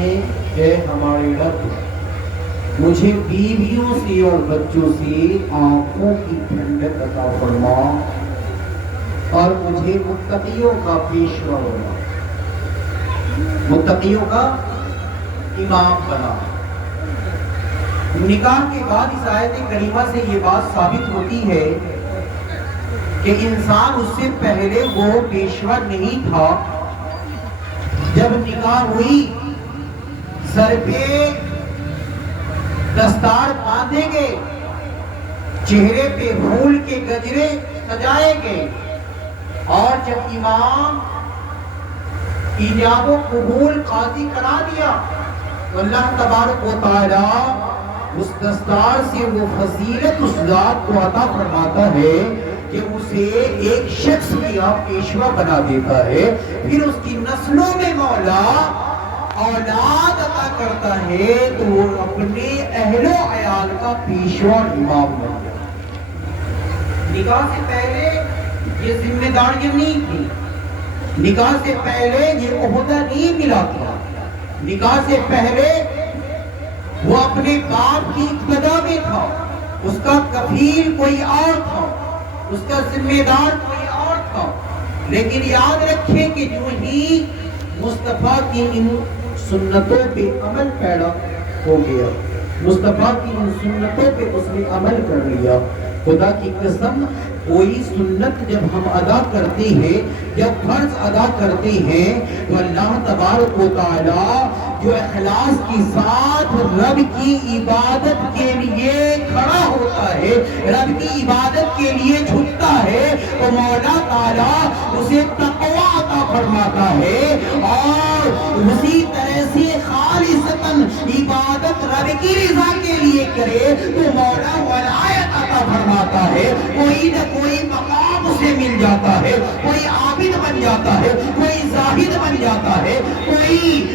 ہیں اے ہمارے رب مجھے بیویوں سے اور بچوں سے آنکھوں کی ٹھنڈک عطا فرما اور مجھے متقیوں کا پیشوا بنا، متقیوں کا امام بنا۔ نکاح کے بعد اس آیت کریمہ سے یہ بات ثابت ہوتی ہے کہ انسان اس سے پہلے وہ پیشوا نہیں تھا۔ جب نکاح ہوئی سر پہ دستار باندھے گئے، چہرے پہ پھول کے گجرے سجائے گئے، اور جب امام ایجاب و قبول قاضی کرا دیا تو اللہ تبارک و تعالی اس دستار سے وہ فضیلت اس ذات کو عطا فرماتا ہے کہ اسے ایک شخص کیا پیشوا بنا دیتا ہے، پھر اس کی نسلوں میں مولا اولاد عطا کرتا ہے تو وہ اپنے اہل و عیال کا پیشوا امام بن گیا۔ نکاح سے پہلے یہ ذمہ داریاں نہیں تھی، نکاح سے پہلے یہ عہدہ نہیں ملا تھا، نکاح سے پہلے وہ اپنے باپ کی اقتدا میں تھا، اس کا کفیل کوئی اور تھا، اس کا ذمہ دار کوئی اور تھا۔ لیکن یاد رکھیں کہ جو ہی مصطفیٰ کی ان سنتوں پہ عمل پیدا ہو گیا، مصطفیٰ کی ان سنتوں پہ اس نے عمل کر لیا، خدا کی قسم کوئی سنت جب ہم ادا کرتے ہیں، جب فرض ادا کرتے ہیں تو اللہ تبارک و تعالی جو اخلاص کے ساتھ رب کی عبادت کے لیے کھڑا ہوتا ہے، رب کی عبادت کے لیے جھکتا ہے تو مولا تعالی اسے تقوی عطا فرماتا ہے، اور اسی طرح سے خالصتاً عبادت رب کی رضا کے لیے کرے تو مولا ولایت عطا فرماتا ہے، کوئی نہ کوئی مقام اسے مل جاتا ہے، کوئی عابد بن جاتا ہے، کوئی زاہد بن جاتا ہے، کوئی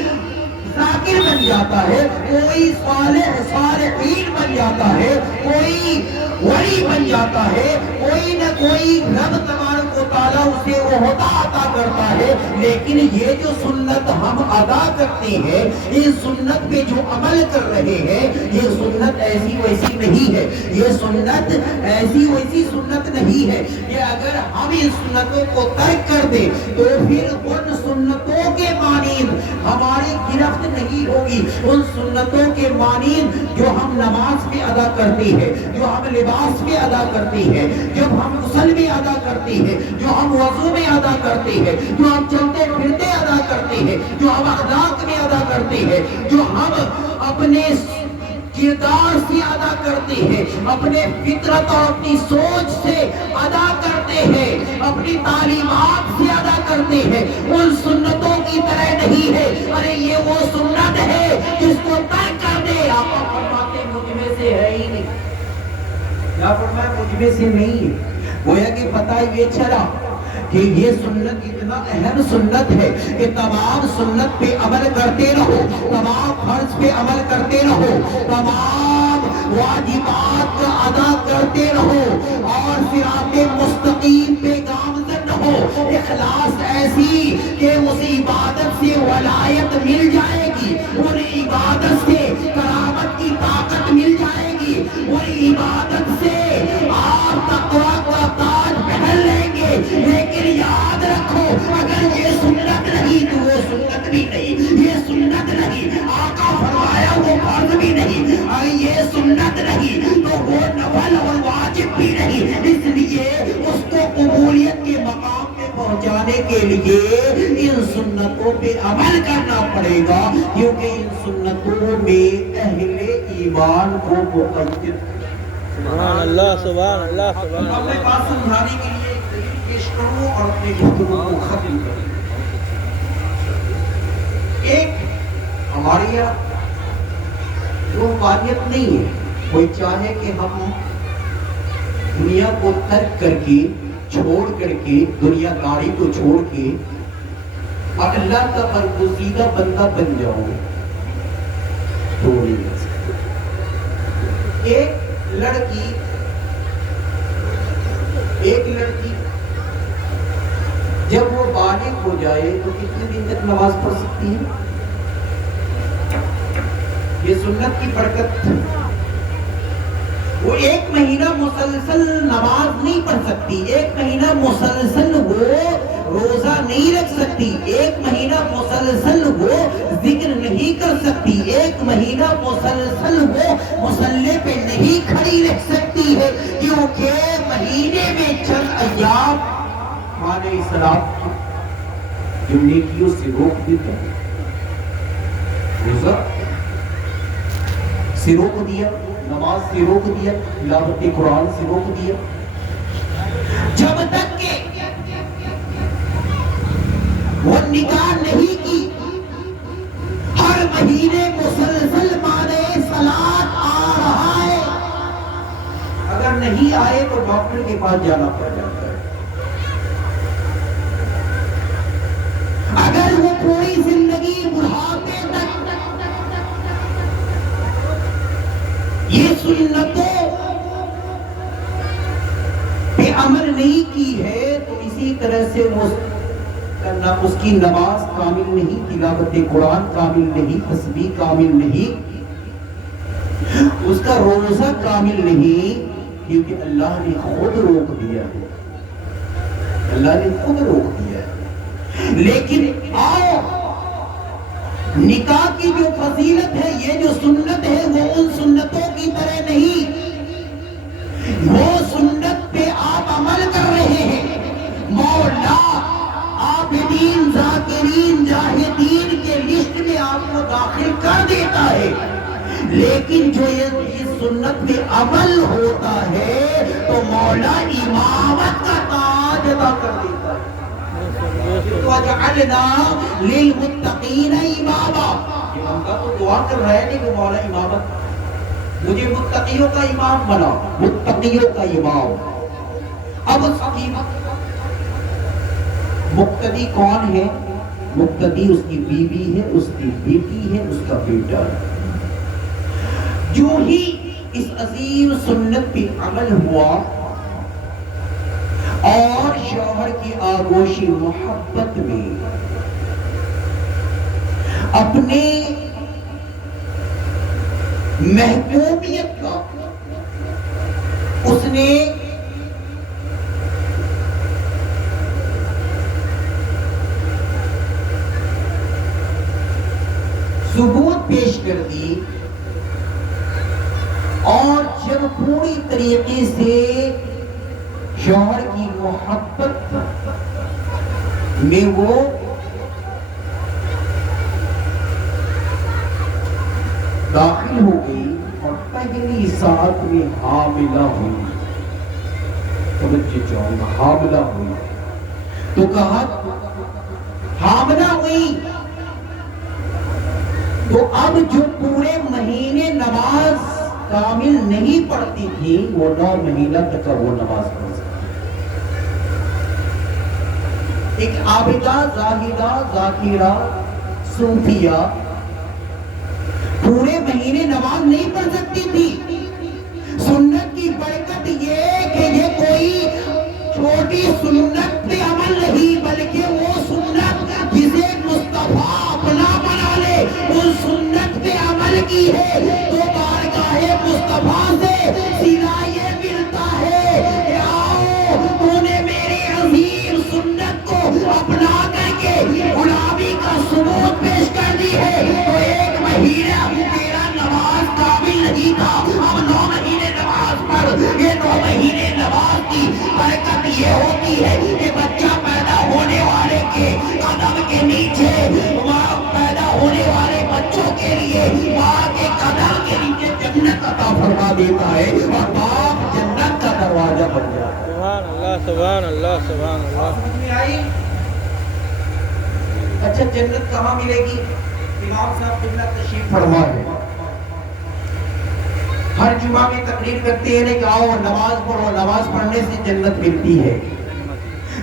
ذاکر بن جاتا ہے، کوئی صالحین بن جاتا ہے، کوئی ولی بن جاتا ہے، کوئی نہ کوئی رب تبارک و تعالیٰ اسے عہدہ عطا کرتا ہے۔ لیکن یہ جو سنت ہم ادا کرتے ہیں، اس سنت پہ جو عمل کر رہے ہیں، یہ سنت ایسی ویسی نہیں ہے، یہ سنت ایسی ویسی سنت نہیں ہے کہ اگر ہم ان سنتوں کو ترک کر دیں تو پھر ان سنتوں کے مانند ہماری گرفت نہیں ہوگی، ان سنتوں کے مانند جو ہم نماز میں ادا کرتے ہیں، جو ہم لباس میں ادا کرتے ہیں، جب ہم غسل میں ادا کرتے ہیں، جو ہم وضو میں ادا کرتے ہیں، جو ہم چلتے پھرتے ادا کرتے ہیں، جو ہم اخلاق میں ادا کرتے ہیں، جو ہم اپنے کردار سے ادا کرتے ہیں، اپنے فطرت اور اپنی سوچ سے ادا کرتے ہیں، اپنی تعلیمات سے ادا کرتے ہیں، ان سنتوں کی طرح نہیں ہے۔ ارے یہ وہ سنت ہے جس کو ترک کر دے، آپ فرماتے مجھ میں سے ہے ہی نہیں، یا فرمایا مجھ میں سے نہیں ہے۔ گویا کہ پتہ یہ چلا کہ یہ سنت اتنا اہم سنت ہے کہ تمام سنت پہ عمل کرتے رہو، تمام فرض پہ عمل کرتے رہو، تمام واجبات کا ادا کرتے رہو، اور صراط مستقیم پہ گامزن رہو۔ اخلاص ایسی کہ اس عبادت سے ولایت مل جائے گی، ان عبادت سے کرامت کی طاقت مل جائے گی، ان عبادت سے آپ تقویٰ کا تاج پہن لیں گے۔ لیکن یاد رکھو اگر یہ سنت نہیں تو وہ سنت بھی نہیں، یہ سنت نہیں آقا فرمایا وہ فرض بھی نہیں، اور یہ سنت نہیں تو وہ نفل اور واجب بھی نہیں۔ اس لیے اس کو قبولیت کے مقام پہ پہنچانے کے لیے ان سنتوں پہ عمل کرنا پڑے گا، کیونکہ ان سنتوں میں اہل ایمان کو مقید۔ سبحان اللہ، سبحان اللہ، سبحان اللہ۔ اپنے پاس سمجھانے کے لیے ایک دلیل پیش کروں اور اپنے گفتگو کو ختم کروں۔ ایک ہمارے یہاں روحانیت نہیں ہے، کوئی چاہے کہ ہم دنیا کو ترک کر کے، چھوڑ کر کے، دنیا داری کو چھوڑ کے اور اللہ کا برگزیدہ بندہ بن جاؤ تو نہیں بن سکتے۔ ایک لڑکی جب وہ بالغ ہو جائے تو کتنے دن تک نماز پڑھ سکتی ہے؟ یہ سنت کی برکت. وہ ایک مہینہ مسلسل نماز نہیں پڑھ سکتی, ایک مہینہ مسلسل وہ روزہ نہیں رکھ سکتی, ایک مہینہ مسلسل وہ ذکر نہیں کر سکتی, ایک مہینہ مسلسل وہ مصلی پہ نہیں کھڑی رکھ سکتی ہے, کیونکہ مہینے میں چند ایام مانے اسلام جو نیکیوں سے روک دیتے ہیں. روزہ سے روک دیا, نماز سے روک دیا, تلاوت قرآن سے روک دیا. جب تک کہ وہ نکاح نہیں کی, ہر مہینے مسلسل مانے صلاۃ آ رہا ہے, اگر نہیں آئے تو ڈاکٹر کے پاس جانا پڑ جاتا ہے. اگر وہ پوری زندگی بڑھاپے تک یہ سنتوں پہ عمل نہیں کی ہے تو اسی طرح سے اس کی نماز کامل نہیں, تلاوت قرآن کامل نہیں, تسبیح کامل نہیں, اس کا روزہ کامل نہیں, کیونکہ اللہ نے خود روک دیا ہے, اللہ نے خود روک دیا ہے. لیکن آؤ, نکاح کی جو فضیلت ہے, یہ جو سنت ہے, وہ ان سنتوں کی طرح نہیں. وہ سنت پہ آپ عمل کر رہے ہیں, مولا عابدین ذاکرین جاہدین کے لسٹ میں آپ کو داخل کر دیتا ہے. لیکن جو یہ سنت پہ عمل ہوتا ہے تو مولا امامت کا تاج ادا کر دیتا ہے. وَجَعَلْنَا لِلْمُتَّقِينَ إِمَامًا. یہ بندہ تو دعا کر رہا ہے کہ مولا امامت, مجھے متقیوں کا امام بنا, متقیوں کا امام. اب مقتدی کون ہے؟ مقتدی اس کی بیوی ہے, اس کی بیٹی ہے, اس کا بیٹا ہے. جو ہی اس عظیم سنت پہ عمل ہوا اور شوہر کی آغوش محبت میں اپنے محبوبیت کا اس نے ثبوت پیش کر دی, اور جب پوری طریقے سے شوہر کی محبت میں وہ داخل ہو گئی اور پہلی ساتھ میں حاملہ ہوئی, حاملہ ہوئی تو کہا حاملہ ہوئی تو اب جو پورے مہینے نماز کامل نہیں پڑھتی تھی وہ 9 مہینہ تک وہ نماز پڑھ سکتی. ایک عابدہ, زاہدہ, ذاکرہ, صوفیہ پورے مہینے نماز نہیں پڑھ سکتی تھی. سنت کی برکت یہ کہ یہ کوئی چھوٹی سنت پہ عمل نہیں, بلکہ وہ سنت جسے مصطفیٰ اپنا بنا لے اس سنت پہ عمل کی ہے. تو بارگاہ مصطفیٰ سے صلہ یہ ملتا ہے کہ آؤ, تو نے میری عظیم سنت کو اپنا کر کے غلامی کا ثبوت پیش کر دی ہے. تو ایک مہینہ تیرا نماز کامل نہیں تھا, اب 9 مہینے نماز پڑھ. یہ 9 مہینے نماز کی برکت یہ ہوتی ہے کہ بچہ پیدا ہونے والے کے قدم کے نیچے, ماں پیدا ہونے والے بچوں کے لیے ماں کے قدم کے نیچے جنت عطا فرما دیتا ہے اور باپ جنت کا دروازہ بن جاتا ہے. سبحان اللہ, سبحان اللہ, سبحان اللہ. سمجھ میں آئی؟ اچھا, جنت کہاں ملے گی؟ امام صاحب قبلہ تشریف فرما ہے, ہر جمعہ میں تقریر کرتے ہیں کہ آؤ نماز پڑھو, نماز پڑھنے سے جنت ملتی ہے,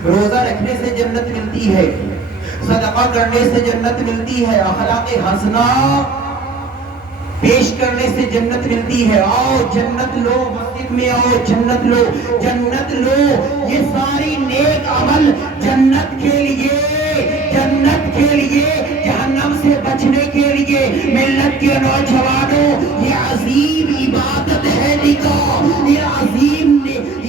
روزہ رکھنے سے جنت ملتی ہے, صدقہ کرنے سے جنت ملتی ہے, اخلاق حسنہ پیش کرنے سے جنت ملتی ہے. آؤ جنت لو, مسجد میں آؤ جنت لو, جنت لو. یہ ساری نیک عمل جنت کے لیے, جنت کے لیے, جہنم سے بچنے کے لیے, ملت کے نوجوانوں، یہ عظیم عبادت ہے نکاح، یہ عظیم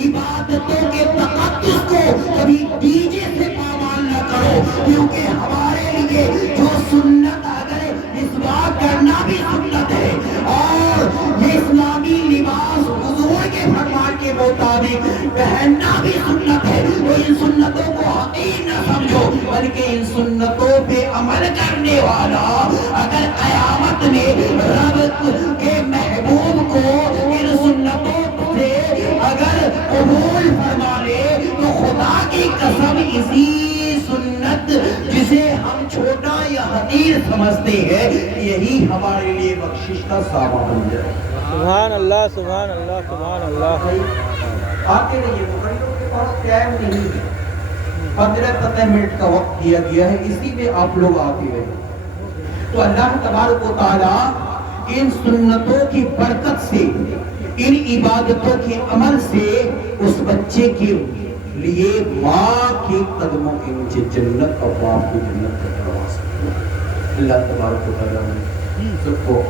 عبادتوں کے تقدس کو کبھی ڈی جے سے پامال نہ کرو، کیونکہ ہمارے لیے جو سنت اگر مسواک کرنا بھی سنت ہے اور یہ اسلامی لباس حضور کے فرمان کے مطابق پہننا بھی سنت ہے، تو ان سنتوں کو حقیر نہ سمجھو، بلکہ ان سنتوں پہ عمل کرنے والا اگر قیامت میں رب کے محبوب کو ان سنتوں سے اگر قبول فرما لے تو خدا کی قسم اسی سنت جسے ہم چھوٹا یا حقیر سمجھتے ہیں یہی ہمارے لیے بخشش کا سامان بن جائے۔ سبحان اللہ سبحان اللہ سبحان اللہ۔ آتے رہیے، مقرروں کے پاس ٹائم نہیں ہے، 15 منٹ کا وقت دیا گیا ہے، اسی میں آپ لوگ آتے رہے۔ تو اللہ تبارک و تعالی ان سنتوں کی برکت سے، ان عبادتوں کے عمل سے اس بچے کے لیے ماں کے قدموں کے نیچے جنت اور باپ کی جنت کا دروازہ۔ اللہ تبارک و تعالی سب کو